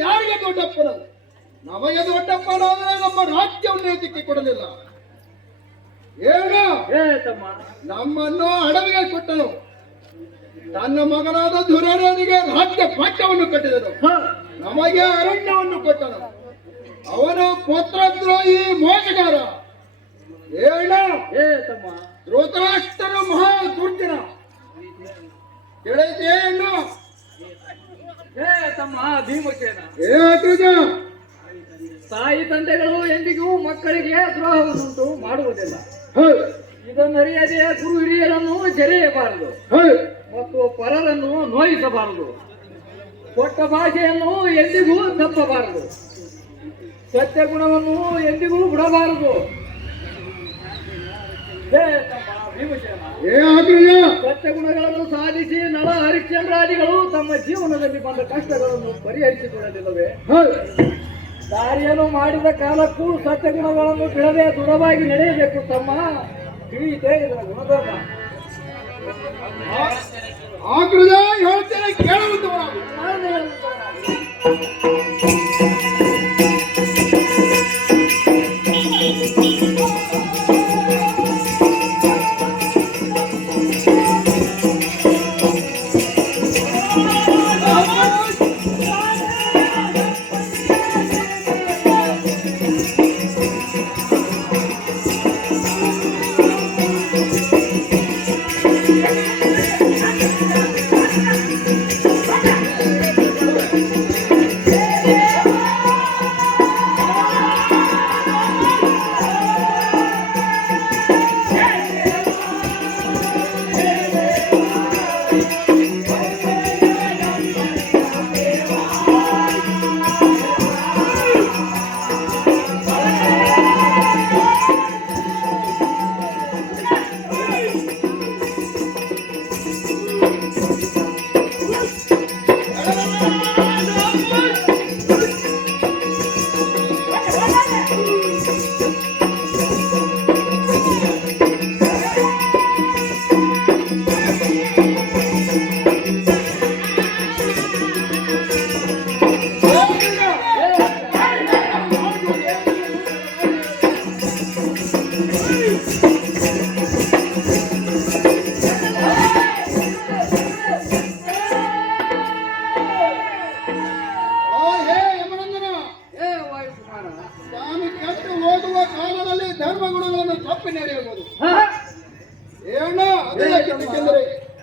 ಯಾರಿಗೆ ದೊಡ್ಡಪ್ಪನ ನಮಗೆ ದೊಡ್ಡಪ್ಪನಾದರೆ ನಮ್ಮ ರಾಜ್ಯವನ್ನು ಏತಕ್ಕೆ ಕೊಡಲಿಲ್ಲ ಏನು ನಮ್ಮನ್ನು ಅಡವಿಗೆ ಕೊಟ್ಟನು. ತನ್ನ ಮಗನಾದ ದುರ್ಯೋಧನಿಗೆ ರಾಜ್ಯ ಪಾಠವನ್ನು ಕಟ್ಟಿದನು. ನಮಗೆ ಅರಣ್ಯವನ್ನು ಕೊಟ್ಟನು. ಅವನು ಪುತ್ರದ್ರೋಹಿ ಮೋಸಗಾರ ಹೇಳ. ತಮ್ಮ. ಧೃತರಾಷ್ಟ್ರನು ಮಹಾ ದುರ್ಜನ ತಿಳಿತೇನು ಏ ತಮ್ಮ ಭೀಮಸೇನ. ಏ ತಾಯಿ ತಂದೆಗಳು ಎಂದಿಗೂ ಮಕ್ಕಳಿಗೆ ದ್ರೋಹವನ್ನುಂಟು ಮಾಡುವುದಿಲ್ಲ. ಇದನ್ನರಿಯದೆ ಗುರು ಹಿರಿಯರನ್ನು ಜರೆಯಬಾರದು. ಮತ್ತು ಪರರನ್ನು ನೋಯಿಸಬಾರದು. ಕೊಟ್ಟ ಭಾಷೆಯನ್ನು ಎಂದಿಗೂ ತಪ್ಪಬಾರದು. ಸತ್ಯ ಗುಣವನ್ನು ಎಂದಿಗೂ ಬಿಡಬಾರದು. ಸತ್ಯ ಗುಣಗಳನ್ನು ಸಾಧಿಸಿ ನಳ ಹರಿಶ್ಚಂದ್ರಾದಿಗಳು ತಮ್ಮ ಜೀವನದಲ್ಲಿ ಬಂದ ಕಷ್ಟಗಳನ್ನು ಪರಿಹರಿಸಿಕೊಳ್ಳಲಿಲ್ಲವೇ? ದಾರಿಯನ್ನು ಮಾಡಿದ ಕಾಲಕ್ಕೂ ಸತ್ಯ ಗುಣಗಳನ್ನು ಬಿಡದೆ ದೃಢವಾಗಿ ನಡೆಯಬೇಕು ತಮ್ಮ ತಿಳಿಯಿತೆ ಇದರ ಗುಣಧರ್ಮ. ಹೇಳ್ತೇನೆ ಕೇಳುವಂತವರಾಗು.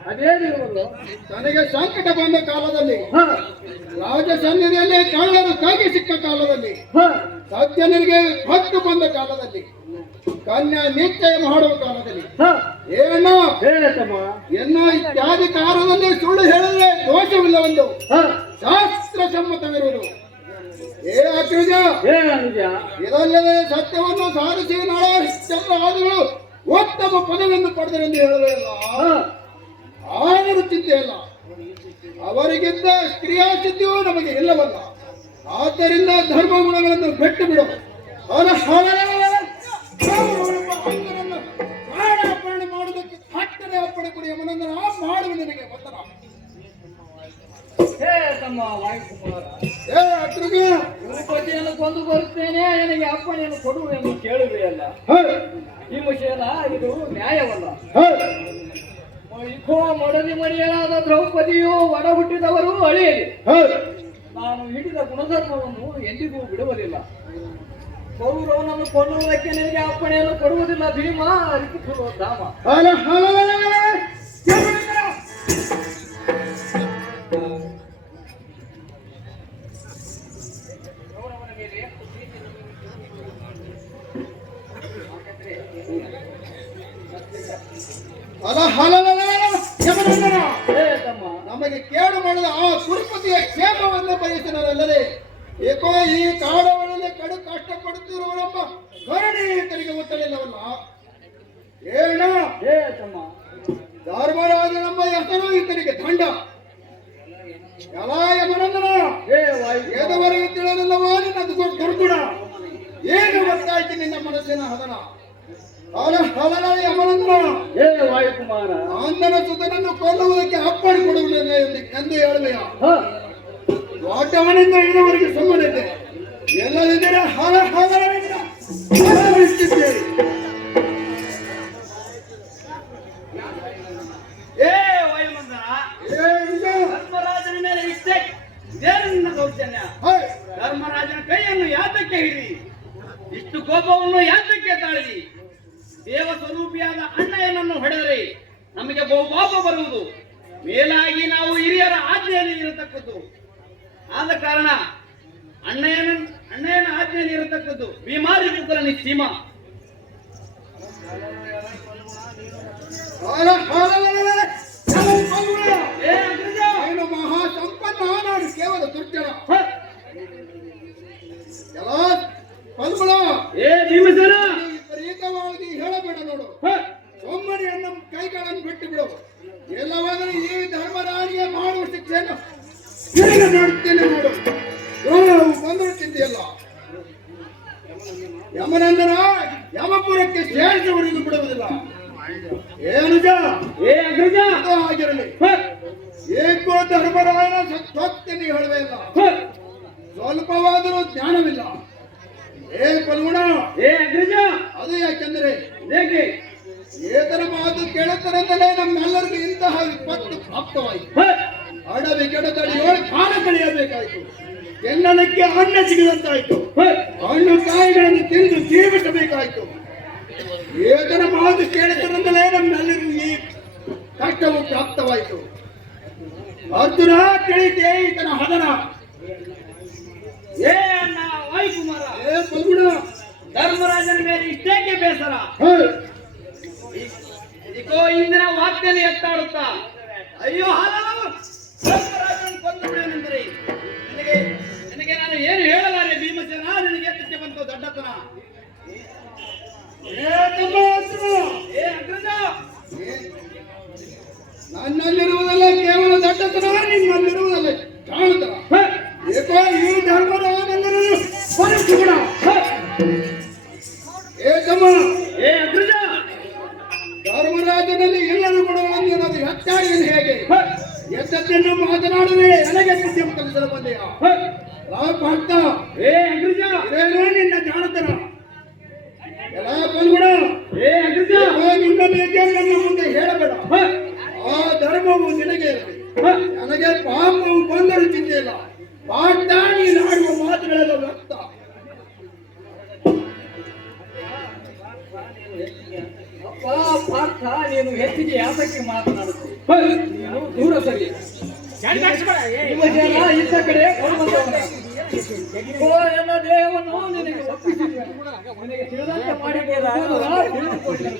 ಅದೇನಿರುವುದು ತನಗೆ ಸಂಕಟ ಬಂದ ಕಾಲದಲ್ಲಿ ರಾಜ ಸನ್ನಿಧಿಯಲ್ಲಿ ಕಳ್ಳರು ಕಾಗೆ ಸಿಕ್ಕ ಕಾಲದಲ್ಲಿ ಸಜ್ಜನರಿಗೆ ಹಕ್ಕು ಬಂದ ಕಾಲದಲ್ಲಿ ಕನ್ಯಾ ನಿಶ್ಚಯ ಮಾಡುವ ಕಾಲದಲ್ಲಿ. ಏನ ಎನ್ನ ಇತ್ಯಾದಿ ಕಾಲದಲ್ಲಿ ಸುಳ್ಳು ಹೇಳಿದ್ರೆ ದೋಷವಿಲ್ಲ ಒಂದು. ಶಾಸ್ತ್ರ ಸಮ್ಮತವಿರುವುದು. ಏ ಅಗ್ರಜ ಹೇಳ ನಿಜ ಇದಲ್ಲದೆ ಸತ್ಯವನ್ನು ಸಾಧಿಸಿ ನಾಳೆ ಚಂದ್ರಾದಿಗಳು ಉತ್ತಮ ಪದವನ್ನು ಪಡೆದರೆಂದು ಹೇಳಲೇ ಇಲ್ಲ ಆದರೂ ಚಿಂತೆ ಇಲ್ಲ ಅವರಿಗಿಂತ ಕ್ರಿಯಾಸಿದ್ಧಿಯೂ ನಮಗೆ ಇಲ್ಲವಲ್ಲ. ಆದ್ದರಿಂದ ಧರ್ಮ ಗುಣಗಳನ್ನು ಬಿಟ್ಟು ಬಿಡು. ಮಾಡುವುದಕ್ಕೆ ಹಟ್ಟನೆ ಅಪ್ಪಣೆ ಕೊಡಿ. ಅವನನ್ನು ಮಾಡುವ ನಿನಗೆ. ಹೇ ತಮ್ಮ ವಾಯುಕುಮಾರ ಏ ಭೂಪತಿಯನ್ನು ಕೊಂದು ಬರುತ್ತೇನೆ ನನಗೆ ಅಪ್ಪಣೆಯನ್ನು ಕೊಡು ಎಂದು ಕೇಳುವೆಯಲ್ಲ. ಈ ಭೀಮಸೇನ ಇದು ನ್ಯಾಯವಲ್ಲ. ಹೌದು ಇಕೋ ಮೊಡಲಿ ಮರಿಯಲಾದ ದ್ರೌಪದಿಯು ಒಡ ಹುಟ್ಟಿದವರು ಅಳಿಯಲಿ. ನಾನು ಹಿಡಿದ ಗುಣಧರ್ಮವನ್ನು ಎಂದಿಗೂ ಬಿಡುವುದಿಲ್ಲ. ಕೌರವನನ್ನು ಕೊಲ್ಲುವುದಕ್ಕೆ ನಿನಗೆ ಅಪ್ಪಣೆಯನ್ನು ಕೊಡುವುದಿಲ್ಲ ಭೀಮ ಧಾಮ. ನಮಗೆ ಕೇಡು ಮಾಡಿದ ಆ ಕುರುಪತಿಯ ಕ್ಷೇಮವನ್ನು ಬಯಸಿನರಲ್ಲದೆ ಏಕೋ ಈ ಕಾಡವನಲ್ಲಿ ಕಡು ಕಷ್ಟಪಡುತ್ತಿರುವವರೊಬ್ಬ ಕರುಣೀತರಿಗೆ ಒತ್ತಲಿಲ್ಲವಲ್ಲ ಏನ ಏಣ ಧರ್ಮರಾಜ ನಮ್ಮ ಹೆಸರು ಈತನಿಗೆ ದಂಡ. ಏದವರೆಗೆ ತಿಳಿದಿಲ್ಲವೋ ನಿನ್ನ ದುರ್ಗುಣ. ಏನು ಗೊತ್ತಾಯ್ತು ನಿನ್ನ ಮನಸ್ಸಿನ ಹದನ? ಅವನ ಯಮನಂದನ ಏ ವಾಯುಕುಮಾರ. ಅಂದನ ಸುತನನ್ನು ಕೊಲ್ಲುವುದಕ್ಕೆ ಅಪ್ಪಣೆ ಕೊಡುವುದಿಲ್ಲ ಎಂದು ಹೇಳುವೆಯ? ಹ. ಇಳುವರೆಗೆ ಇದುವರೆಗೆ ಸುಮ್ಮನಿದ್ದೆ ಎಲ್ಲದಿದ್ದರೆ ಹಲ ಏ ಇಲ್ಲ. ಧರ್ಮರಾಜನ ಮೇಲೆ ಇಷ್ಟೇ. ದೇವರಿಂದ ದೌರ್ಜನ್ಯ? ಧರ್ಮರಾಜನ ಕೈಯನ್ನು ಯಾತಕ್ಕೆ ಹಿಡಿ ಇಷ್ಟು ಕೋಪವನ್ನು ಯಾತಕ್ಕೆ ತಾಳಿದಿ? ದೇವ ಸ್ವರೂಪಿಯಾದ ಅಣ್ಣಯ್ಯನನ್ನು ಹೊಡೆದರೆ ನಮಗೆ ಬಹು ಕೋಪ ಬರುವುದು. ಮೇಲಾಗಿ ನಾವು ಹಿರಿಯರ ಆಜ್ಞೆಯಲ್ಲಿ ಇರತಕ್ಕದ್ದು. ಆದ ಕಾರಣ ಅಣ್ಣಯ್ಯನ ಅಣ್ಣಯ್ಯನ ಆಜ್ಞೆಯಲ್ಲಿ ಇರತಕ್ಕದ್ದು ಬಿಮಾರಿ ಅಗ್ರಜ! ಏನು ಮಹಾ ಸಂಪನ್ನ ಕೇವಲ ಬಂದಿರುತ್ತಿದೆಯಲ್ಲ ಯಮನಂದನ ಯಮಪುರಕ್ಕೆ ಸೇರಿದವರಿಗೂ ಬಿಡುವುದಿಲ್ಲ. ಏನು ಜ? ಏ ಅಗ್ರಜ ಆಗಿರಲಿ ಏಕೋ ಧರ್ಮರಾಯನ ಸತ್ವಕ್ಕೆ ಹೇಳುವೆ ಇಲ್ಲ. ಸ್ವಲ್ಪವಾದರೂ ಜ್ಞಾನವಿಲ್ಲ. ಏ ಪಲ್ಗುಣ ಏ ಅಗ್ರಜ ಅದು ಯಾಕೆಂದರೆ ಹೇಗೆ? ಏತರ ಮಾತು ಕೇಳುತ್ತಾರೆಂದಲೇ ನಮ್ಮೆಲ್ಲರಿಗೂ ಇಂತಹ ವಿಪತ್ತು ಪ್ರಾಪ್ತವಾಯಿತು! ಅಡವಿ ಗಿಡದಡಿಯೊಳಗೆ ಕಾಲ ಕಳೆಯಬೇಕಾಯಿತು. ಎನ್ನಲಕ್ಕೆ ಅನ್ನ ಸಿಗದಂತಾಯ್ತು. ಅನ್ನ ಕಾಯಿಗಳನ್ನು ತಿಂದು ಜೀವಿಸಬೇಕಾಯ್ತು. ಏತನ ಮಾತು ಕೇಳಿದ್ರಂದಲೇ ನಮ್ಮಲ್ಲಿ ಈ ಕಷ್ಟವು ಪ್ರಾಪ್ತವಾಯಿತು. ಅರ್ಜುನ ತಿಳಿತೆ ಈತನ ಹದನ. ಏ ಅಣ್ಣ ವಾಯುಕುಮಾರ ಏ ಪಲ್ಗುಣ ಧರ್ಮರಾಜನ ಮೇಲೆ ಇಷ್ಟೇಕೆ ಬೇಸರ? ಹೇ, ಇದಕ್ಕೋ ಇಂದಿನ ವಾಕ್ಯದಲ್ಲಿ ಎತ್ತಾಡುತ್ತಾ? ಅಯ್ಯೋ ಹಾಲಲು ನನ್ನಲ್ಲಿರುವುದಲ್ಲ ಕೇವಲ ದಟ್ಟತನ ನಿನ್ನಲ್ಲಿರುವುದಲ್ಲ. ಹ! ಏಕೋ ಈ ಧರ್ಮರಾಜನೆಲ್ಲರೂ ಪರಿಸುಗುಣ ಹ! ಏ ತಮ್ಮ! ಏ ಅಗ್ರಜ! ಧರ್ಮರಾಜನಲ್ಲಿ ಎಲ್ಲರೂ ಕೂಡ ಅದು ಹೆಚ್ಚಾಗಿ ಹೇಗೆ! ಎದ್ದದ್ದನ್ನು ಮಾತನಾಡದೆ ನನಗೆ ಬುದ್ಧಿ ಕಲಿಸಲು ಬಂದೆಯ! ಭಕ್ತ ಏ ಅಗ್ರಜ! ಇದೇನೋ ನಿನ್ನ ಜಾಣತನ. ಎಲ್ಲ ಬಂದ್ಬಿಡ ಏ ಅಗ್ರಜ! ನಿನ್ನ ಬಗ್ಗೆ ನನ್ನ ಮುಂದೆ ಹೇಳಬೇಡ! ಆ ಧರ್ಮವು ನಿನಗೆ ನನಗೆ ಪಾಪವು ಬಂದರೂ ಚಿಂತಿಲ್ಲ ಪಾಠ ನೀನು ಆಡುವ ಮಾತುಗಳೆಲ್ಲ ವ್ಯಕ್ತ ನೀನು ಹೆಚ್ಚಿಗೆ ಯಾತಕ್ಕೆ ಮಾತನಾಡುತ್ತಿ ನೀನು ದೂರ ಸರಿ. ನಿಮ್ಮ ಜನ ಇದ್ದ ಕಡೆ ಕೊಡುವಂತವನ. ಓ ಎನ್ನ ದೇಹವನ್ನು ನಿನಗೆ ಒಪ್ಪಿಸಿದ್ದೇನೆ. ನಿನಗೆ ತಿಳಿದಂತೆ ಮಾಡಿಕೊಳ್ಳುವುದಲ್ಲ, ತಿಳಿದುಕೊಳ್ಳಿ.